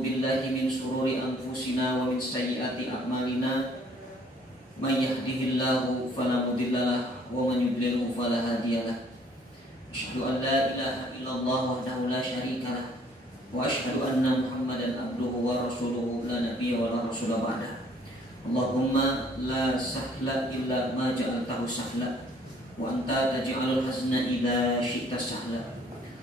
billahi min sururi anfusina wa min sayyiati a'malina. May yahdihillahu fala mudhillalah wa man yudlilhu fala hadiyalah. Asyhadu an la ilaha illallah wahdahu la syarikalah wa asyhadu anna Muhammadan abduhu wa rasuluhu la nabiyya wa la rasula ba'dah. Allahumma la sahla illa ma ja'altahu sahla wa anta taj'alul hazna idza syi'ta sahla.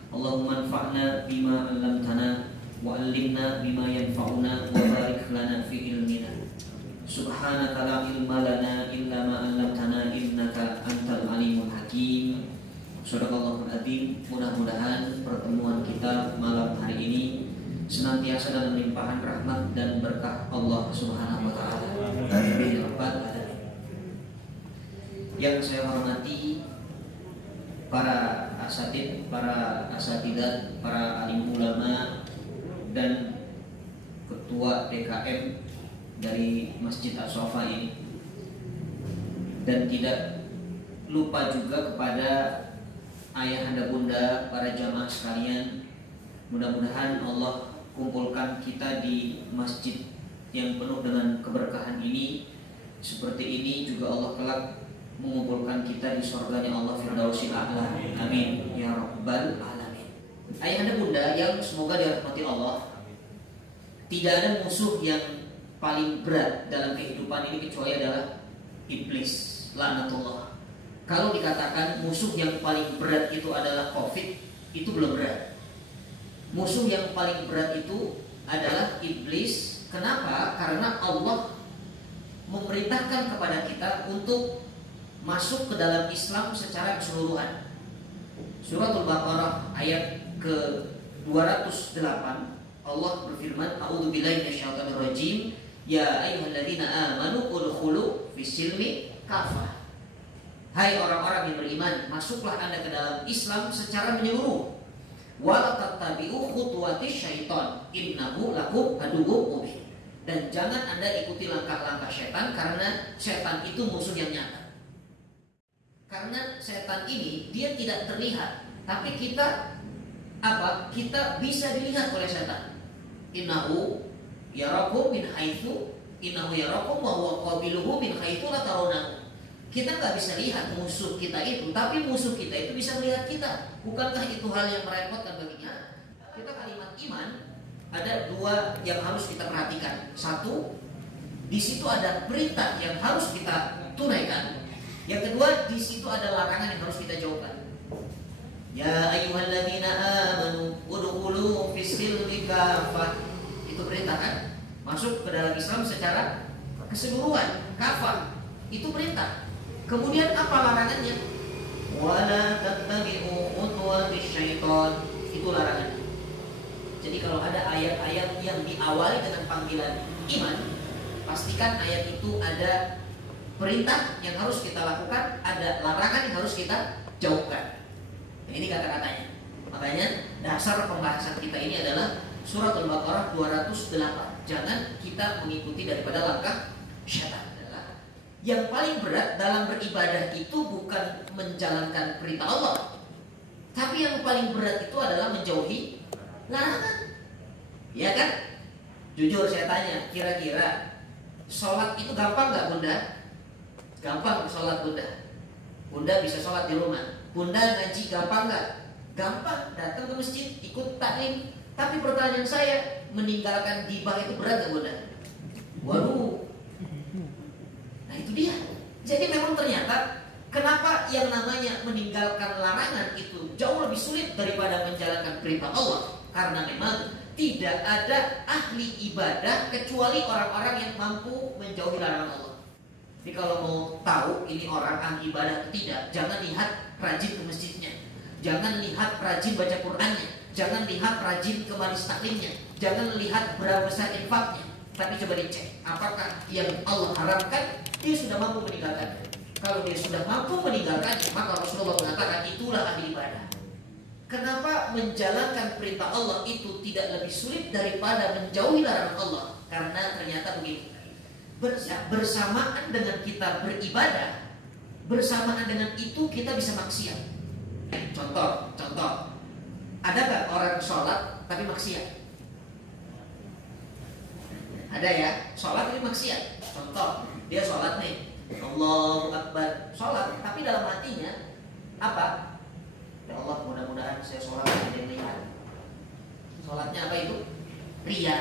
Allahumma anfa'na bima 'allamtana wa 'allimna bima yanfa'una wa barik lana fi ilmina. Subhanaka la ilma lana illa ma 'allamtana innaka antal alimul hakim. Shadaqallahul adzim. Mudah-mudahan pertemuan kita malam hari ini senantiasa dalam limpahan rahmat dan berkah Allah Subhanahu wa taala. Amin ya rabbal alamin. Yang saya hormati para asatid, para asatidat, para alim ulama dan ketua DKM dari Masjid As-Safa ini, dan tidak lupa juga kepada ayahanda bunda, para jamaah sekalian. Mudah-mudahan Allah kumpulkan kita di masjid yang penuh dengan keberkahan ini. Seperti ini juga Allah kelak mengumpulkan kita di surganya Allah Firdausil A'la. Amin ya rabbal alamin. Ayahanda bunda yang semoga dirahmati Allah, tidak ada musuh yang paling berat dalam kehidupan ini kecuali adalah iblis, laknatullah. Kalau dikatakan musuh yang paling berat itu adalah Covid, itu belum berat. Musuh yang paling berat itu adalah iblis. Kenapa? Karena Allah memerintahkan kepada kita untuk masuk ke dalam Islam secara keseluruhan. Suratul Baqarah ayat ke-208 Allah berfirman, A'udzubillahi minasyaitonir rajim, ya ayyuhalladzina amanu udkhulu fis-silmi kafah. Hai orang-orang yang beriman, masuklah Anda ke dalam Islam secara menyeluruh. Wa la tattabi'u khutuwatis syaiton, innahu lakum aduwwum mubin. Dan jangan Anda ikuti langkah-langkah setan, karena setan itu musuh yang nyata. Karena setan ini dia tidak terlihat, tapi kita kita bisa dilihat oleh setan. Innahu yarakum min haitsu yarakum wa huwa qabiluhu min haitsu la tarawnahu. Kita nggak bisa lihat musuh kita itu, tapi musuh kita itu bisa melihat kita. Bukankah itu hal yang merepotkan baginya? Kita kalimat iman ada dua yang harus kita perhatikan. Satu, di situ ada perintah yang harus kita tunaikan. Yang kedua, di situ ada larangan yang harus kita jauhkan. Ya ayyuhalladzina amanu udkhulu fis-silmi kafah. Itu perintah kan? Masuk ke dalam Islam secara keseluruhan, kafah. Itu perintah. Kemudian apa larangannya? Wala tattabi'u khutuwatis syaiton. Itu larangannya. Jadi kalau ada ayat-ayat yang diawali dengan panggilan iman, pastikan ayat itu ada perintah yang harus kita lakukan, ada larangan yang harus kita jauhkan. Nah, ini kata-katanya. Makanya dasar pembahasan kita ini adalah Surat Al-Baqarah 208. Jangan kita mengikuti daripada langkah syaitan. Yang paling berat dalam beribadah itu bukan menjalankan perintah Allah, tapi yang paling berat itu adalah menjauhi larangan. Ya kan? Jujur saya tanya, kira-kira sholat itu gampang nggak bunda? Gampang sholat bunda. Bunda bisa sholat di rumah. Bunda ngaji gampang nggak? Gampang. Datang ke masjid, ikut taklim. Tapi pertanyaan saya, meninggalkan gibah itu berat nggak bunda? Waduh. Nah itu dia. Jadi memang ternyata kenapa yang namanya meninggalkan larangan itu jauh lebih sulit daripada menjalankan perintah Allah? Karena memang tidak ada ahli ibadah kecuali orang-orang yang mampu menjauhi larangan Allah. Jadi kalau mau tahu ini orang ahli ibadah atau tidak, jangan lihat rajin ke masjidnya, jangan lihat rajin baca Qur'annya, jangan lihat rajin ke majelis taklimnya, jangan lihat berapa besar infaknya, tapi coba dicek apakah yang Allah haramkan dia sudah mampu meninggalkannya. Kalau dia sudah mampu meninggalkannya, maka Rasulullah mengatakan itulah ahli ibadah. Kenapa menjalankan perintah Allah itu tidak lebih sulit daripada menjauhi larangan Allah? Karena ternyata begini, bersamaan dengan kita beribadah, bersamaan dengan itu kita bisa maksiat. Contoh, ada gak orang sholat tapi maksiat? Ada ya, sholat ini maksiat. Contoh, dia sholat nih, Allahu Akbar, sholat, tapi dalam hatinya apa? Ya Allah, mudah-mudahan saya sholat tidak ada yang lihat. Sholatnya apa itu? Ria.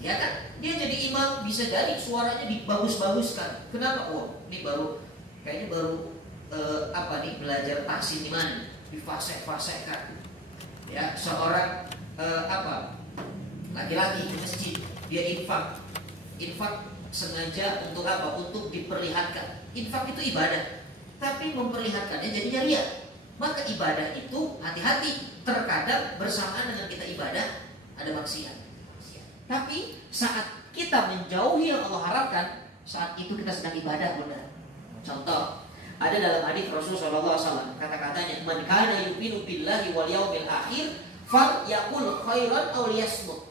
Ya kan? Dia jadi imam, bisa jadi suaranya dibagus-baguskan. Kenapa? Oh, ini kayaknya baru apa nih, belajar tahsin di mana? Difasek-fasekkan. Ya, seorang laki-laki di masjid, dia infak sengaja untuk apa? Untuk diperlihatkan. Infak itu ibadah, tapi memperlihatkannya jadinya ria. Maka ibadah itu hati-hati, terkadang bersamaan dengan kita ibadah ada maksiat. Tapi saat kita menjauhi yang Allah harapkan, saat itu kita sedang ibadah benar. Contoh, ada dalam hadis Rasulullah SAW, kata-katanya, man kana yu'minu billahi wal yawmil akhir falyaqul khairan aw liyasmut.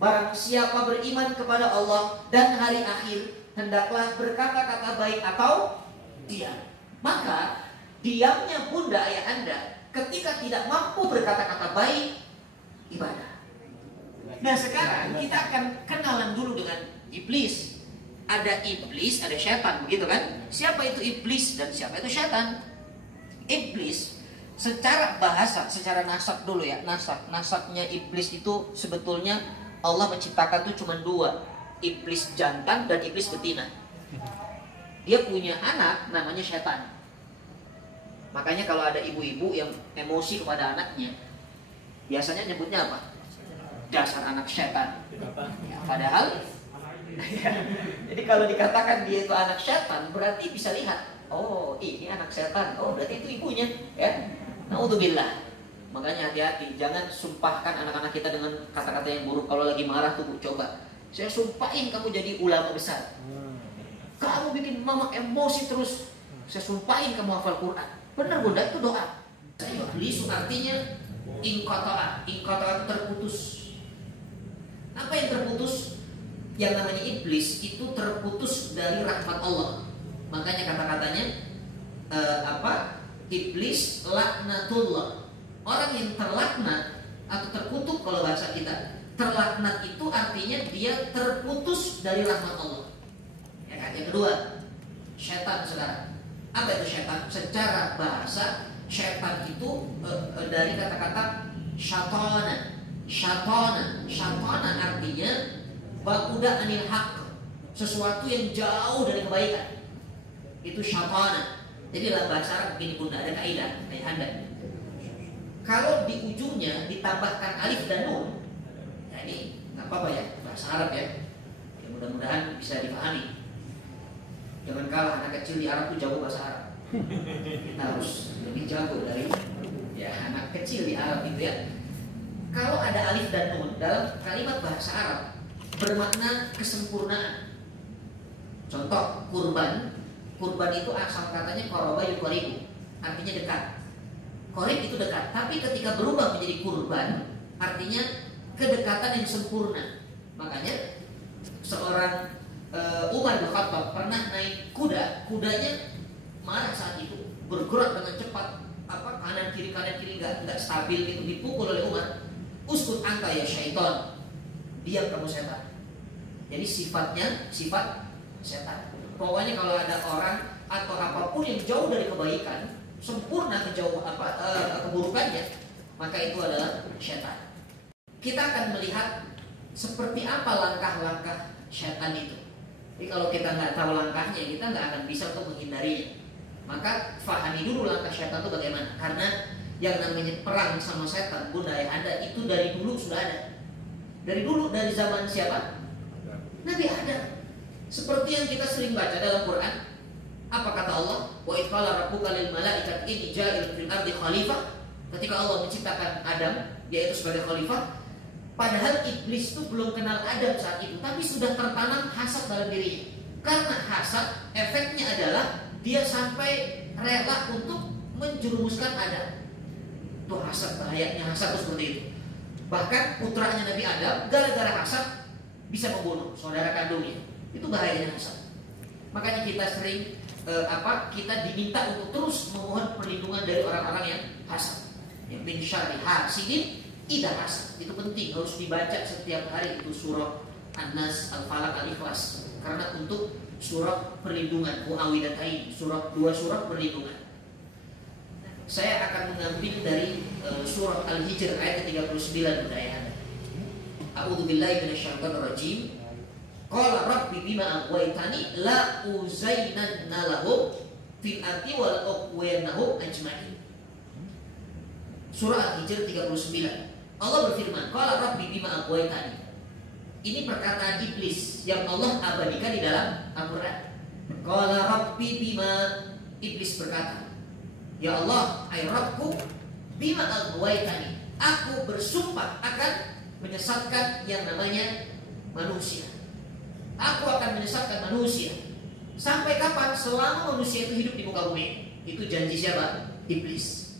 Barang siapa beriman kepada Allah dan hari akhir, hendaklah berkata-kata baik atau diam. Maka diamnya bunda ayah anda ketika tidak mampu berkata-kata baik, ibadah. Nah sekarang kita akan kenalan dulu dengan iblis. Ada iblis, ada syaitan, begitu kan? Siapa itu iblis dan siapa itu syaitan? Iblis secara bahasa, secara nasab dulu ya, nasabnya iblis itu sebetulnya Allah menciptakan itu cuma dua, iblis jantan dan iblis betina. Dia punya anak namanya syaitan. Makanya kalau ada ibu-ibu yang emosi kepada anaknya, biasanya nyebutnya apa? Dasar anak syaitan. Ya, padahal jadi kalau dikatakan dia itu anak syaitan, berarti bisa lihat, oh ini anak syaitan, oh berarti itu ibunya, ya. Naudzubillah. Makanya hati-hati, jangan sumpahkan anak-anak kita dengan kata-kata yang buruk. Kalau lagi marah tuh, coba saya sumpahin kamu jadi ulama besar. Kamu bikin mama emosi terus, saya sumpahin kamu hafal Quran. Benar bunda, itu doa. Iblis artinya inqata'a terputus. Apa yang terputus? Yang namanya iblis itu terputus dari rahmat Allah. Makanya kata-katanya iblis laknatullah. Orang yang terlaknat atau terkutuk, kalau bahasa kita, terlaknat itu artinya dia terputus dari rahmat Allah. Ya kan? Yang kedua, syaitan sekarang. Apa itu syaitan? Secara bahasa, syaitan itu dari kata-kata syatana. Syatana artinya bakuda anil haq, sesuatu yang jauh dari kebaikan. Itu syatana. Jadi dalam bahasa Arab begini bunda, ada kaidah ayah anda. Kalau di ujungnya ditambahkan alif dan nun, ya ini nggak apa-apa ya, bahasa Arab ya. Ya mudah-mudahan bisa dipahami. Jangan kalah anak kecil di Arab tuh jago bahasa Arab. Kita harus lebih jago dari ya anak kecil di Arab itu ya. Kalau ada alif dan nun dalam kalimat bahasa Arab bermakna kesempurnaan. Contoh kurban. Kurban itu asal katanya qoroba yuqaribu, artinya dekat. Qorib itu dekat, tapi ketika berubah menjadi kurban artinya kedekatan yang sempurna. Makanya seorang Umar bin Khattab pernah naik kudanya marah saat itu, bergerak dengan cepat, kanan kiri nggak stabil gitu, dipukul oleh Umar. Uskut anta ya syaitan, diam kamu setan. Jadi sifatnya sifat setan. Pokoknya kalau ada orang atau apapun yang jauh dari kebaikan, sempurna keburukannya, maka itu adalah setan. Kita akan melihat seperti apa langkah-langkah setan itu. Jadi kalau kita nggak tahu langkahnya, kita nggak akan bisa untuk menghindarinya. Maka fahami dulu langkah setan itu bagaimana. Karena yang namanya perang sama setan, bunda ayah anda, itu dari dulu sudah ada. Dari dulu, dari zaman siapa? Nabi Adam. Seperti yang kita sering baca dalam Quran. Apa kata Allah? Wa idh qala rabbuka lil malaikati inni ja'ilun fil ardi khalifah. Ketika Allah menciptakan Adam, yaitu sebagai khalifah, padahal iblis itu belum kenal Adam saat itu, tapi sudah tertanam hasad dalam dirinya. Karena hasad, efeknya adalah dia sampai rela untuk menjerumuskan Adam. Itu hasad, bahayanya hasad itu seperti itu. Bahkan putranya Nabi Adam gara-gara hasad bisa membunuh saudara kandungnya. Itu bahayanya hasad. Makanya kita sering kita diminta untuk terus memohon perlindungan dari orang-orang yang hasad. Yang min syarri hasidin idza hasad. Itu penting, harus dibaca setiap hari itu surah An-Nas, Al-Falaq, Al-Ikhlas. Karena untuk surah perlindungan, Muawwidhatain, dua surah perlindungan. Saya akan mengambil dari surah Al-Hijr ayat ke-39 Anda. A'udzubillahi minasyaitonirrajim. Qala rabbi bima aghwaytani la uzainanna lahum fil ardi wal ughwiyannahum ajma'in. Surah Al-Hijr 39. Allah berfirman, qala rabbi bima aghwaytani. Ini perkataan iblis yang Allah abadikan di dalam Al-Quran. Qala rabbi bima, iblis berkata, ya Allah, ay Rabbku, bima aghwaytani, aku bersumpah akan menyesatkan yang namanya manusia. Aku akan menyesatkan manusia. Sampai kapan? Selama manusia itu hidup di muka bumi. Itu janji siapa? Iblis.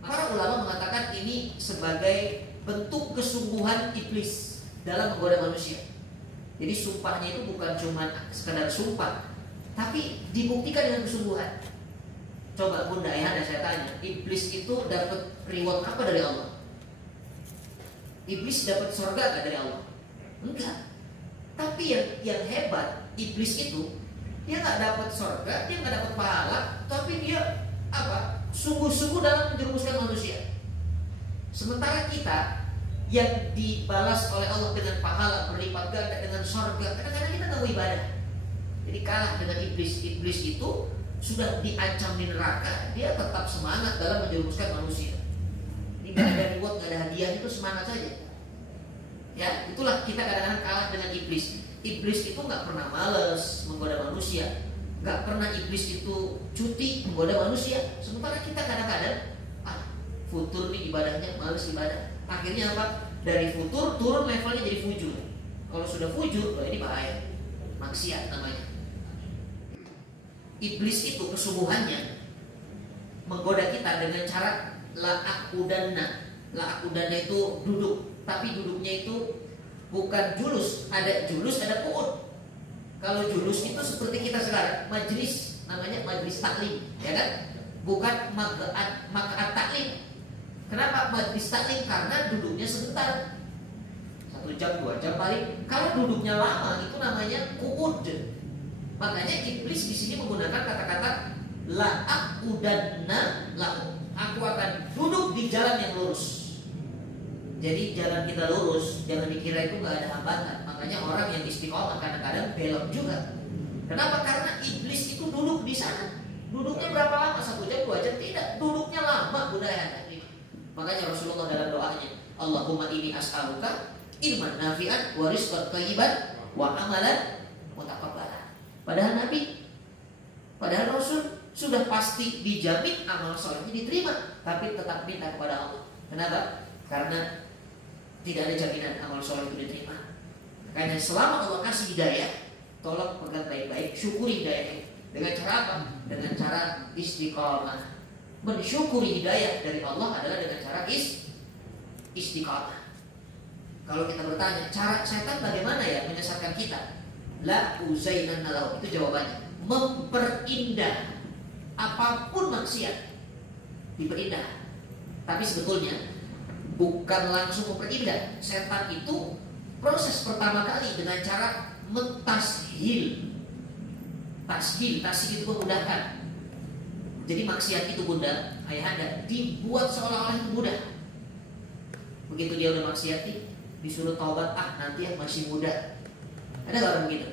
Para ulama mengatakan ini sebagai bentuk kesungguhan iblis dalam menggoda manusia. Jadi sumpahnya itu bukan cuma sekadar sumpah, tapi dibuktikan dengan kesungguhan. Coba Bunda Ayahanda saya tanya, iblis itu dapat reward apa dari Allah? Iblis dapat surga nggak dari Allah? Enggak. Tapi yang hebat, iblis itu dia nggak dapat surga, dia nggak dapat pahala, tapi dia apa? Sungguh-sungguh dalam menjerumuskan manusia. Sementara kita yang dibalas oleh Allah dengan pahala berlipat ganda, dengan surga, kadang-kadang kita nggak mau ibadah. Jadi kalah dengan iblis. Iblis itu sudah diancam di neraka, dia tetap semangat dalam menjerumuskan manusia. Ini nggak ada reward, nggak ada hadiah, itu semangat saja. Ya, itulah kita kadang-kadang kalah dengan iblis. Iblis itu nggak pernah males menggoda manusia, nggak pernah iblis itu cuti menggoda manusia. Sementara kita kadang-kadang futur nih ibadahnya, males ibadah. Akhirnya apa? Dari futur turun levelnya jadi fujur. Kalau sudah fujur, ini bahaya, maksiat namanya. Iblis itu kesungguhannya menggoda kita dengan cara la'akudanna. La'akudanna itu duduk, tapi duduknya itu bukan julus. Ada julus, ada qu'ud. Kalau julus itu seperti kita sekarang, majlis, namanya majlis taklim, ya kan? Bukan maq'ad taklim. Kenapa majlis taklim? Karena duduknya sebentar, 1 jam 2 jam paling. Kalau duduknya lama itu namanya qu'ud. Makanya iblis di sini menggunakan kata-kata la'aqudanna lahu. Aku akan duduk di jalan yang lurus. Jadi jalan kita lurus, jangan dikira itu nggak ada hambatan. Makanya orang yang istiqomah kadang-kadang belok juga. Kenapa? Karena iblis itu duduk di sana. Duduknya berapa lama? 1 jam 2 jam? Tidak, duduknya lama budaya. Makanya Rasulullah dalam doanya, Allahumma inni as'aluka ilman nafi'an wa rizqan thayyiban wa amalan mutaqabbalan. Padahal Nabi, padahal Rasul sudah pasti dijamin amal solehnya diterima, tapi tetap minta kepada Allah. Kenapa? Karena tidak ada jaminan amal soleh itu diterima. Makanya selama Allah kasih hidayah, tolong pegang baik-baik, syukuri hidayahnya. Dengan cara apa? Dengan cara istiqomah. Mensyukuri hidayah dari Allah adalah dengan cara istiqamah. Kalau kita bertanya, cara setan bagaimana ya menyesatkan kita? La uzainanna lahu, itu jawabannya. Memperindah apapun maksiat, diperindah. Tapi sebetulnya bukan langsung memperindah. Setan itu proses pertama kali dengan cara mentashil. Tashil itu memudahkan. Jadi maksiat itu Bunda, Ayahanda, dibuat seolah-olah itu mudah. Begitu dia udah maksiati, disuruh taubat, nanti ya masih muda. Ada gak orang begitu?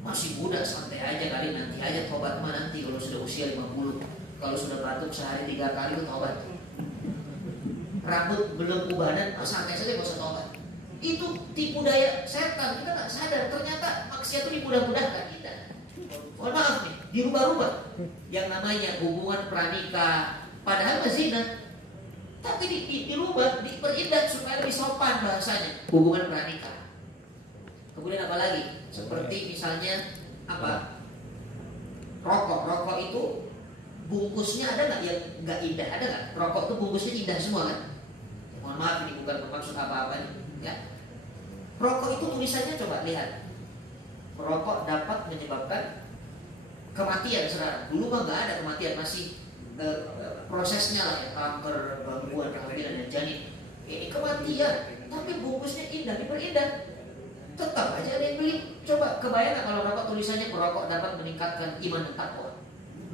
Masih muda, santai aja kali, nanti aja taubat mah nanti kalau sudah usia 50. Kalau sudah batuk sehari 3 kali itu taubat. Rambut belum ubanan, santai saja gak usah taubat. Itu tipu daya setan, kita gak sadar. Ternyata maksiat itu dimudah-mudahkan kita. Mohon maaf nih, dirubah-rubah. Yang namanya hubungan pranikah, padahal zina, tapi dirubah, diperindah supaya lebih sopan bahasanya. Hubungan pranikah. Kemudian apa lagi? Seperti misalnya apa? Rokok itu bungkusnya ada nggak yang nggak indah? Ada nggak? Rokok itu bungkusnya indah semua kan? Mohon maaf, ini bukan bermaksud apa-apa nih, ya. Rokok itu tulisannya coba lihat. Rokok dapat menyebabkan kematian sekarang. Dulu mah nggak ada kematian, masih prosesnya lah ya, kanker, gangguan kehamilan dan janin. Ini kematian, tapi bungkusnya indah, diperindah. tetap aja ada yang beli. Coba kebayang kalau rokok tulisannya merokok dapat meningkatkan iman dan takwa.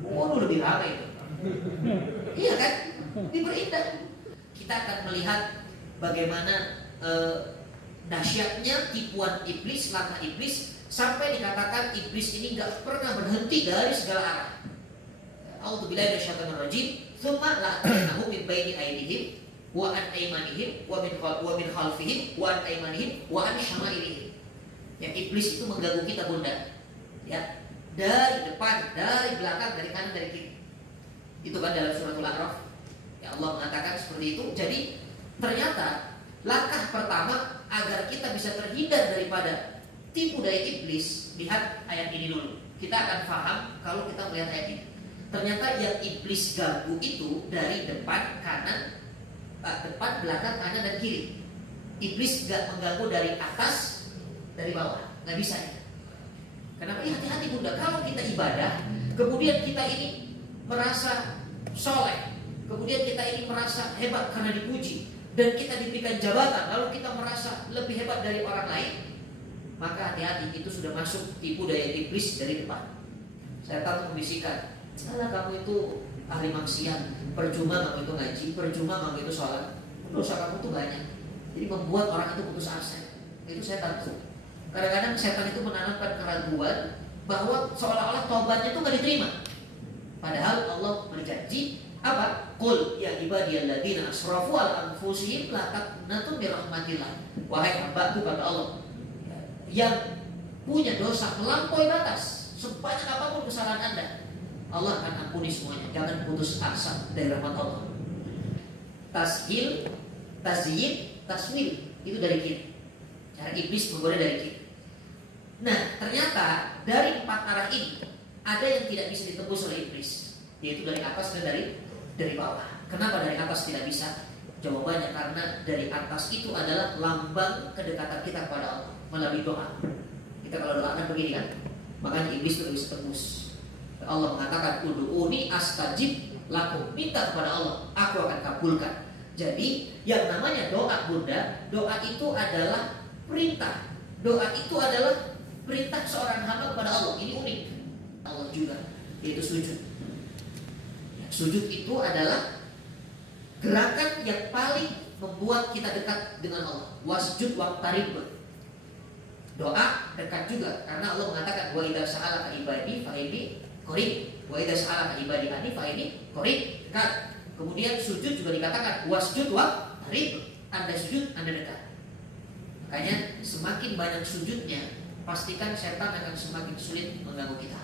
Waduh, lebih ramai itu. Iya kan? Diperindah. Kita akan melihat bagaimana dahsyatnya tipuan iblis, langkah iblis, sampai dikatakan iblis ini nggak pernah berhenti dari segala arah. A'udzubillahi minasyaitonir rajim. Tsumma la'ataynahu min baini aydihim wa an aymanihim wa min khalfihim wa an aymanihim wa an syama'ilihim. Yang iblis itu mengganggu kita, Bunda. Ya, dari depan, dari belakang, dari kanan, dari kiri. Itu kan dalam suratul A'raf. Ya, Allah mengatakan seperti itu. Jadi ternyata langkah pertama agar kita bisa terhindar daripada tipu daya iblis, lihat ayat ini dulu. Kita akan paham kalau kita melihat ayat ini. Ternyata yang iblis ganggu itu dari depan, kanan, depan, belakang, kanan, dan kiri. Iblis gak mengganggu dari atas, dari bawah, gak bisa ya. Kenapa? Ya, hati-hati Bunda, kalau kita ibadah, kemudian kita ini merasa soleh, kemudian kita ini merasa hebat karena dipuji, dan kita diberikan jabatan, lalu kita merasa lebih hebat dari orang lain, maka hati-hati, itu sudah masuk tipu daya iblis dari depan. Saya tahu membisikkan, salah kamu itu ahli maksiat, percuma kamu itu ngaji, percuma kamu itu sholat, dosa kamu itu banyak. Jadi membuat orang itu putus asa. Itu saya takut. Kadang-kadang setan itu menanamkan keraguan bahwa seolah-olah tobatnya itu nggak diterima. Padahal Allah berjanji apa? Qul ya ibadiyalladzina asrafu ala anfusihim la taqnatu min rahmatillah. Wahai hambaku, kata Allah, yang punya dosa melampaui batas, sebanyak apapun kesalahan Anda, Allah akan ampuni semuanya. Jangan putus asa dari rahmat Allah. Tashil, tazyid, taswil, itu dari kiri. Cara iblis menggoda dari kiri. Nah, ternyata dari 4 arah ini ada yang tidak bisa ditembus oleh iblis, yaitu dari atas dan dari bawah. Kenapa dari atas tidak bisa? Jawabannya karena dari atas itu adalah lambang kedekatan kita kepada Allah melalui doa. Kita kalau doa kan begini kan, makanya iblis tidak bisa tembus. Allah mengatakan ud'uni astajib lakum, minta kepada Allah, aku akan kabulkan. Jadi yang namanya doa, Bunda, doa itu adalah perintah. Doa itu adalah perintah seorang hamba kepada Allah. Ini unik. Allah juga, yaitu sujud. Sujud itu adalah gerakan yang paling membuat kita dekat dengan Allah. Wasjud waqtarib. Doa dekat juga, karena Allah mengatakan wa idza sa'alaka ibadi fa inni qarib, wa idza sa'alaka ibadi anni fa inni qarib, dekat. Kemudian sujud juga dikatakan wasjud waqtarib, Anda sujud, Anda dekat. Makanya semakin banyak sujudnya, pastikan setan akan semakin sulit mengganggu kita.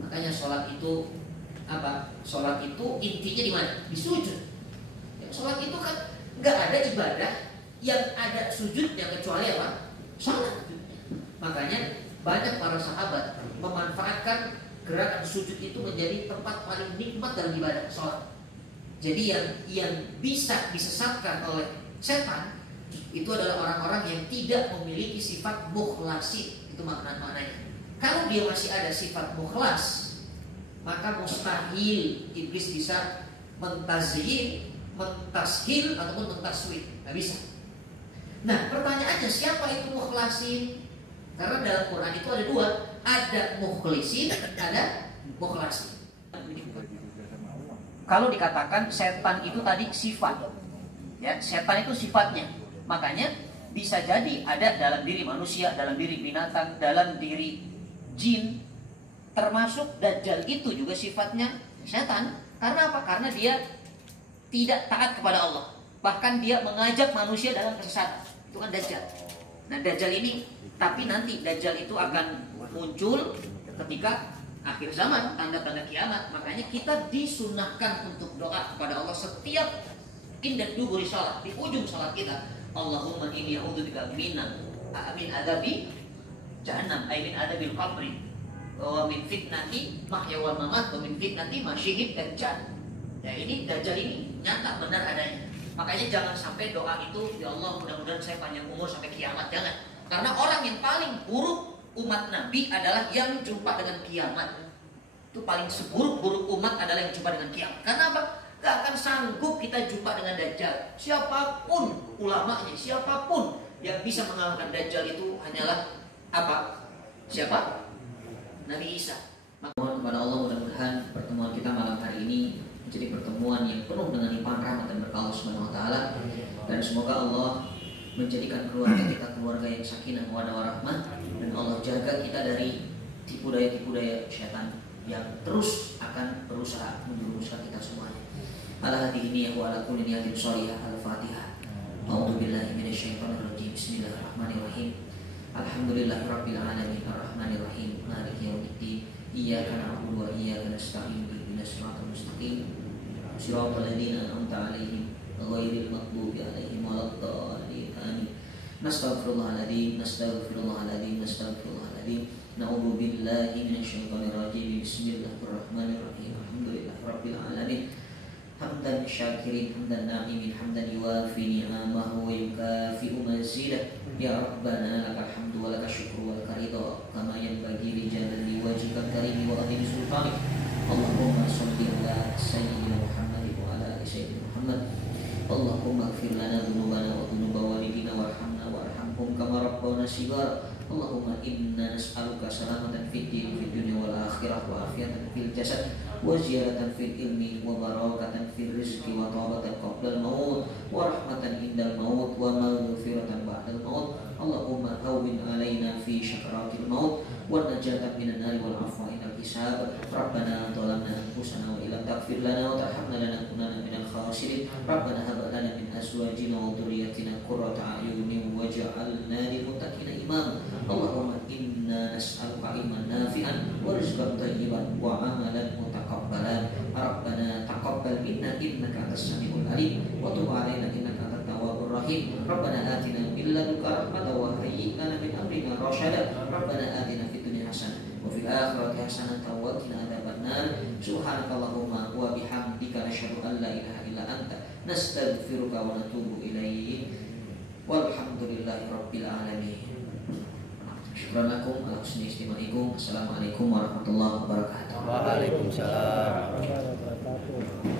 Makanya sholat itu apa? Sholat itu intinya di mana? Di sujud. Ya, sholat itu kan nggak ada ibadah yang ada sujudnya kecuali apa? Sholat. Makanya banyak para sahabat memanfaatkan gerakan sujud itu menjadi tempat paling nikmat dalam ibadah sholat. Jadi yang bisa disesatkan oleh setan itu adalah orang-orang yang tidak memiliki sifat mukhlasin. Itu maknanya. Kalau dia masih ada sifat mukhlas, maka mustahil iblis bisa mentazyin, mentashil ataupun mentaswid. Nggak bisa. Nah, pertanyaannya siapa itu mukhlasin? Karena dalam Quran itu ada 2, ada mukhlisin, ada mukhlasin. Kalau dikatakan setan itu tadi sifat, ya, setan itu sifatnya. Makanya bisa jadi ada dalam diri manusia, dalam diri binatang, dalam diri jin, termasuk Dajjal itu juga sifatnya setan. Karena apa? Karena dia tidak taat kepada Allah. Bahkan dia mengajak manusia dalam kesesatan. Itu kan Dajjal. Nah, Dajjal ini, tapi nanti Dajjal itu akan muncul ketika akhir zaman, tanda-tanda kiamat. Makanya kita disunahkan untuk doa kepada Allah setiap indah duburi salat, di ujung salat kita, Allahumma inni a'udzubika min adabi jahannam, ay min adabil qabri, wa min fitnati mahya wal mamat, wa min fitnati masyihid dajjal. Ya, ini Dajjal ini nyata benar adanya. Makanya jangan sampai doa itu, ya Allah mudah-mudahan saya panjang umur sampai kiamat, jangan. Karena orang yang paling buruk umat Nabi adalah yang jumpa dengan kiamat. Itu paling seburuk-buruk umat adalah yang jumpa dengan kiamat. Karena apa? Gak akan sanggup kita jumpa dengan Dajjal. Siapapun ulamanya, siapapun Yang bisa mengalahkan Dajjal itu hanyalah apa? Siapa? Nabi Isa. Mohon kepada Allah mudah-mudahan pertemuan kita malam hari ini menjadi pertemuan yang penuh dengan limpahan rahmat dan berkah Allah Subhanahu wa taala, dan semoga Allah menjadikan keluarga kita keluarga yang sakinah mawaddah warahmah, dan Allah jaga kita dari tipu daya syaitan yang terus akan berusaha menjerumuskan kita semuanya. Ala hadhihi wa ala kulli niyatin shalihah. Al-Fatihah. A'udzu billahi minasyaitonir rajim. Bismillahirrahmanirrahim. Alhamdulillahirabbil alamin arrahmanir rahim maliki yaumiddin. Iyyaka na'budu wa iyyaka nasta'in ihdinas siratal mustaqim siratal ladzina an'amta 'alaihim ghairil maghdubi 'alaihim waladdallin. Amin. Nastaghfirullahaladzim. Na'udzu billahi minasyaitonir rajim. Bismillahirrahmanirrahim. Alhamdulillahirabbil alamin. Hamdan syakirin, hamdan na'imin, hamdan yuwafi ni'amahu wa yukafi'u mazidah. Ya Rabbana lakal hamdu wa lakal syukru wa lakal ridha kama yanbaghi li jalali wajhikal karim wa azimi sultanik. Allahumma shalli ala sayyidina Muhammad wa ala ali sayyidina Muhammad. Allahumma ighfir lana dhunubana wa dhunuba walidina warhamna warhamhum kama rabbana shighara. Allahumma inna nas'aluka salamatan fid din fid dunya wal akhirah wa afiyatan fil jasad wa ziyadatan fil ilmi wa barakatan fil rizqi wa tawbatan qabla al-maut wa rahmatan indal maut wa maghfiratan ba'dal maut. Allahumma hawwin alaina fi syakaratil maut wa najatan minan nari wal afwa inal hisab. Rabbana zalamna anfusana wa illam taghfir lana wa tarhamna lanakunanna minal khasirin. Rabbana hab lana min azwajina wa dhurriyyatina qurrata a'yunin waj'alna lil muttaqina imama. Allahumma inna nas'aluka ilman nafi'an wa rizqan thayyiban wa amalan mutakabbalan. Rabbana taqabbal minna innaka antas samiul alim wa tub 'alaina innaka antat tawwabur rahim. Rabbana atina min ladunka rahmatan wa hayyi' lana min amrina rasyada. Rabbana atina fid dunya hasanah wa fil akhirati hasanatan wa qina adzabannar. Subhanakallahumma wa bihamdika nasyhadu an la ilaha illa anta nastaghfiruka wa natubu ilaik. Walhamdulillahi rabbil alamin. Syukran lakum ala husni istimaikum. Assalamualaikum warahmatullahi wabarakatuh. Waalaikumsalam warahmatullahi wabarakatuh.